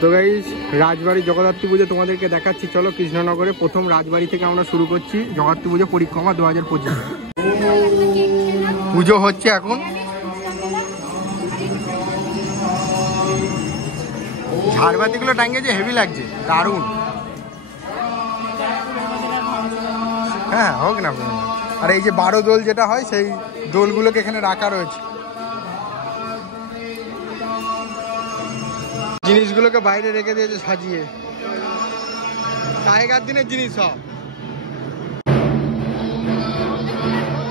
তো গাইস রাজবাড়ি জগদ্ধাত্রী পুজো তোমাদেরকে দেখাচ্ছি। চলো কৃষ্ণনগরে প্রথম রাজবাড়ি থেকে আমরা শুরু করছি জগদ্ধাত্রী পুজো পরিক্রমা 2025। পুজো হচ্ছে এখন। ঝাড়বাতিগুলো টাঙ্গিয়েছে, হেভি লাগছে, দারুণ। হ্যাঁ হোক না। আর এই যে 12 দোল যেটা হয় সেই দোলগুলোকে এখানে রাখা রয়েছে। জিনিসগুলোকে বাইরে রেখে দিয়েছে সাজিয়ে, আগেকার দিনের জিনিস সব।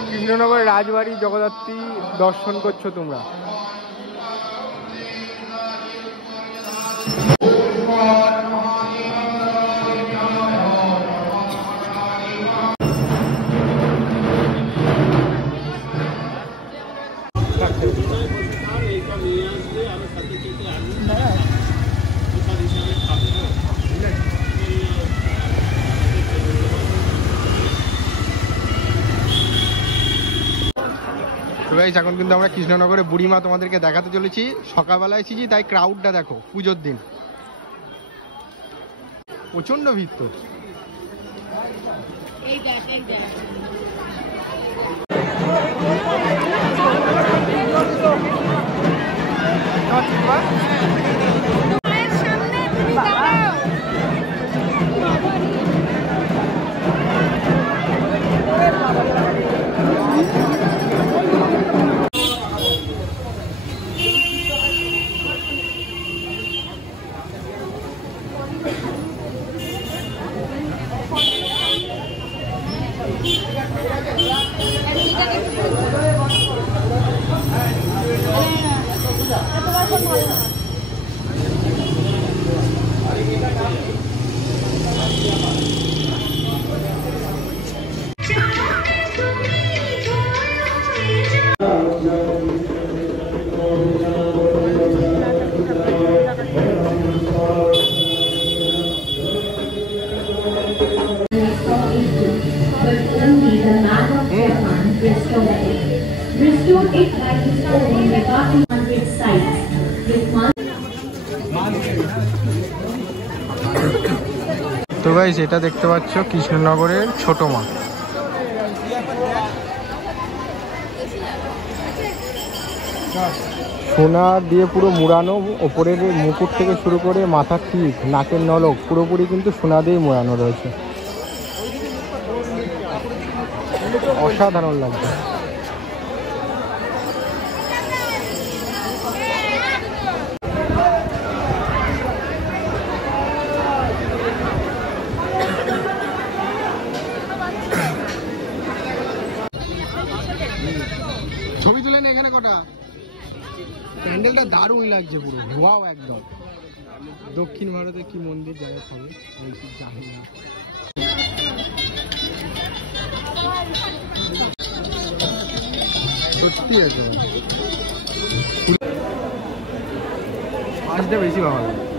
কৃষ্ণনগর রাজবাড়ি জগদ্ধাত্রী দর্শন করছো তোমরা। এখন কিন্তু আমরা কৃষ্ণনগরে বুড়িমা তোমাদেরকে দেখাতে চলেছি। সকালবেলা এসেছি তাই ক্রাউডটা দেখো, পুজোর দিন প্রচন্ড ভিড়। তো তো গাইস এটা দেখতে পাচ্ছ কৃষ্ণনগরের ছোট মা। সোনা দিয়ে পুরো মুড়ানো, ওপরের মুকুট থেকে শুরু করে মাথার টিপ, নাকের নলক পুরোপুরি কিন্তু সোনা দিয়ে মোড়ানো রয়েছে। অসাধারণ লাগছে। ছবি তুলে না এখানে কটা। প্যান্ডেলটা দারুণ লাগছে, পুরো ওয়াও একদম। দক্ষিণ ভারতে কি মন্দির জায়গা হবে জানি না। সত্যি আসতে বেশি ভালো লাগে।